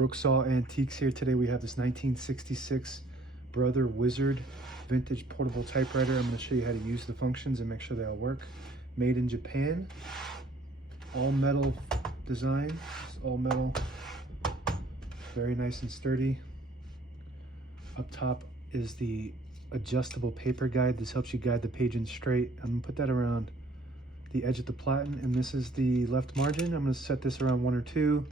Brooksaw Antiques here. Today we have this 1966 Brother Wizard vintage portable typewriter. I'm going to show you how to use the functions and make sure they all work. Made in Japan. All metal design. It's all metal. Very nice and sturdy. Up top is the adjustable paper guide. This helps you guide the page in straight. I'm going to put that around the edge of the platen, and this is the left margin. I'm going to set this around 1 or 2.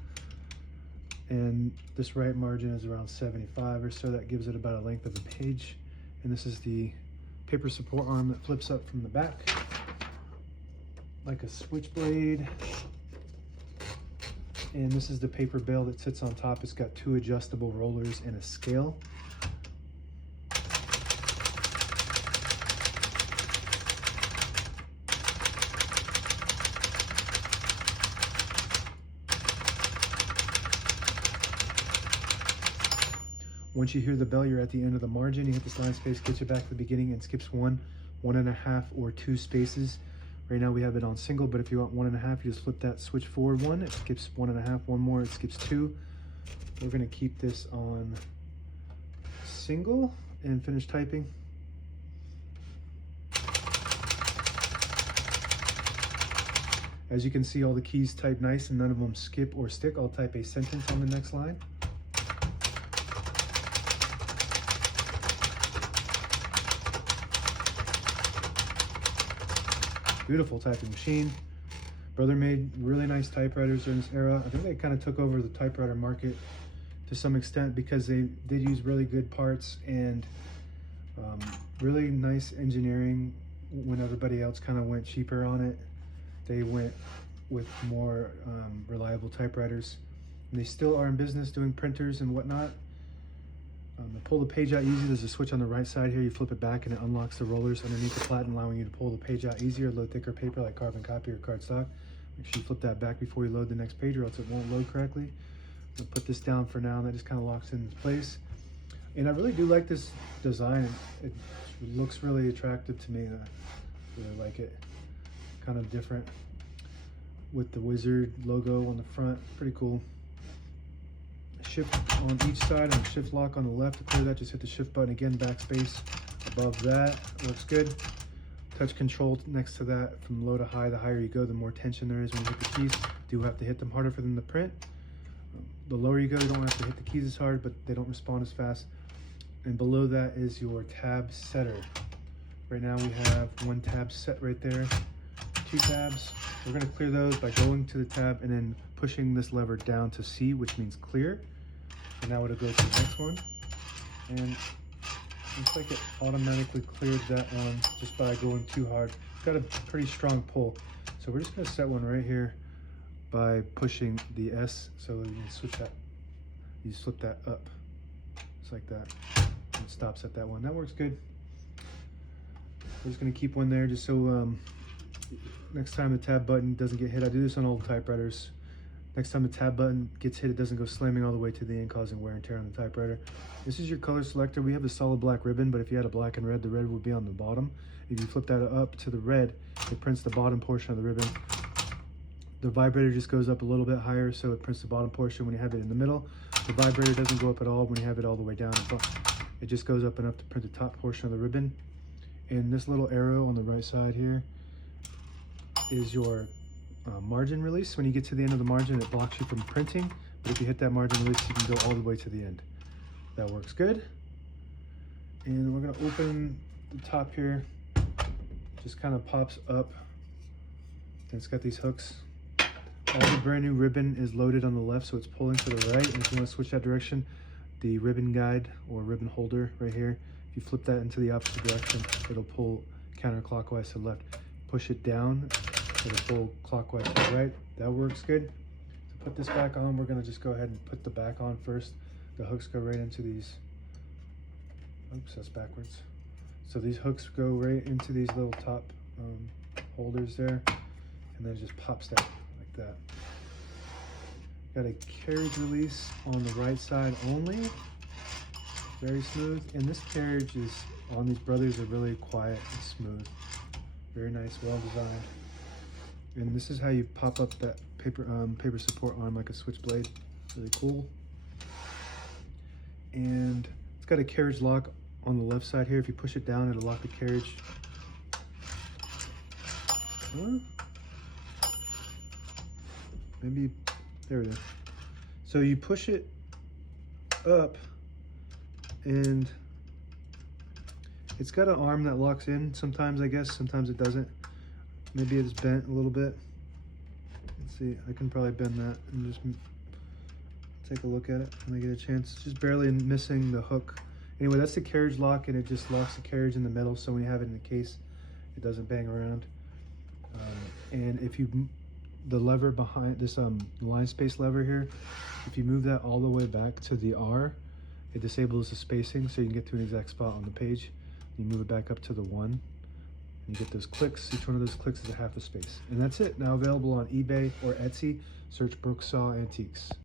And this right margin is around 75 or so. That gives it about a length of a page. And this is the paper support arm that flips up from the back like a switchblade. And this is the paper bale that sits on top. It's got 2 adjustable rollers and a scale. Once you hear the bell, you're at the end of the margin. You hit the slide space, gets you back to the beginning, and skips 1, 1.5, or 2 spaces. Right now we have it on single, but if you want 1.5, you just flip that switch forward 1. It skips 1.5. 1 more, it skips 2. We're going to keep this on single and finish typing. As you can see, all the keys type nice and none of them skip or stick. I'll type a sentence on the next line. Beautiful typing machine. Brother made really nice typewriters during this era. I think they kind of took over the typewriter market to some extent because they did use really good parts and really nice engineering. When everybody else kind of went cheaper on it, they went with more reliable typewriters. And they still are in business doing printers and whatnot. To pull the page out easy, there's a switch on the right side here. You flip it back and it unlocks the rollers underneath the platen, allowing you to pull the page out easier. Load thicker paper like carbon copy or cardstock. Make sure you flip that back before you load the next page or else it won't load correctly. I'll put this down for now, and that just kind of locks it in place. And I really do like this design. It looks really attractive to me. I really like it. Kind of different with the Wizard logo on the front. Pretty cool. Shift on each side and shift lock on the left. To clear that, just hit the shift button again, backspace above that. Looks good. Touch control next to that from low to high. The higher you go, the more tension there is when you hit the keys. Do have to hit them harder for them to print. The lower you go, you don't have to hit the keys as hard, but they don't respond as fast. And below that is your tab setter. Right now we have 1 tab set right there, 2 tabs. We're going to clear those by going to the tab and then pushing this lever down to C, which means clear. And now it'll go to the next one. And looks like it automatically cleared that one just by going too hard. It's got a pretty strong pull. So we're just going to set one right here by pushing the S. So you can switch that. You flip that up. Just like that. And it stops at that one. That works good. We're just going to keep one there just so next time the tab button doesn't get hit. I do this on old typewriters. Next time the tab button gets hit, it doesn't go slamming all the way to the end, causing wear and tear on the typewriter. This is your color selector. We have the solid black ribbon, but if you had a black and red, the red would be on the bottom. If you flip that up to the red, it prints the bottom portion of the ribbon. The vibrator just goes up a little bit higher, so it prints the bottom portion when you have it in the middle. The vibrator doesn't go up at all when you have it all the way down. It just goes up enough to print the top portion of the ribbon. And this little arrow on the right side here is your margin release. When you get to the end of the margin, it blocks you from printing, but if you hit that margin release, you can go all the way to the end. That works good. And we're going to open the top here. Just kind of pops up, and it's got these hooks. All the brand new ribbon is loaded on the left, so it's pulling to the right. And if you want to switch that direction, the ribbon guide or ribbon holder right here, if you flip that into the opposite direction, it'll pull counterclockwise to the left. Push it down, it'll pull clockwise to the right. That works good. To put this back on, we're going to just go ahead and put the back on first. The hooks go right into these. Oops, that's backwards. So these hooks go right into these little top holders there, and then it just pops down like that. Got a carriage release on the right side only. Very smooth. And this carriage is on these brothers are really quiet and smooth. Very nice, well designed. And this is how you pop up that paper support arm like a switchblade. Really cool. and it's got a carriage lock on the left side here. If you push it down, it'll lock the carriage. Maybe, there it is. So you push it up, and it's got an arm that locks in sometimes, I guess. Sometimes it doesn't. Maybe it's bent a little bit. Let's see, I can probably bend that and just take a look at it when I get a chance. Just barely missing the hook. Anyway, that's the carriage lock, and it just locks the carriage in the middle, so when you have it in the case, it doesn't bang around. And if you, the lever behind this line space lever here, if you move that all the way back to the R, it disables the spacing, so you can get to an exact spot on the page. You move it back up to the 1, you get those clicks. Each one of those clicks is a half a space. And that's it. Now available on eBay or Etsy. Search Brooksaw Antiques.